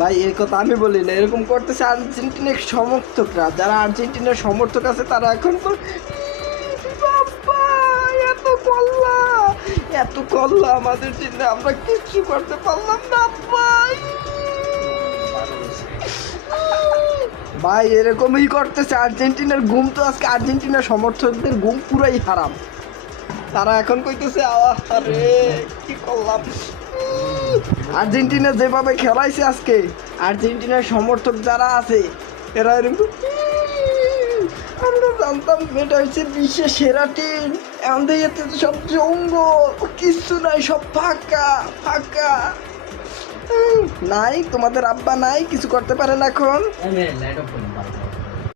ভাই এই কথা আমি বলি না, এরকম করতেছে আর্জেন্টিনার সমর্থকরা। যারা আর্জেন্টিনার সমর্থক আছে তারা এখন তো বাবা, এত কল্লা, এত কল্লা আমাদের জন্য, আমরা কিচ্ছু করতে পারলাম না ভাই। ভাই এরকমই করতেছে আর্জেন্টিনার ঘুম। তো আজকে আর্জেন্টিনার সমর্থকদের ঘুম পুরাই হারাম। তারা এখন কইতেছে আরে কি করলাম। আর্জেন্টিনা যেভাবে খেলাইছে আজকে, আর্জেন্টিনার সমর্থক যারা আছে এরা এরকম আমরা জানতাম এটা হচ্ছে বিশ্বের সেরা টিম, আমাদের এতে সব জঙ্গল, কিচ্ছু নাই, সব ফাঁকা ফাঁকা। নাই তোমাদের আব্বা নাই, কিছু করতে পারেন এখন।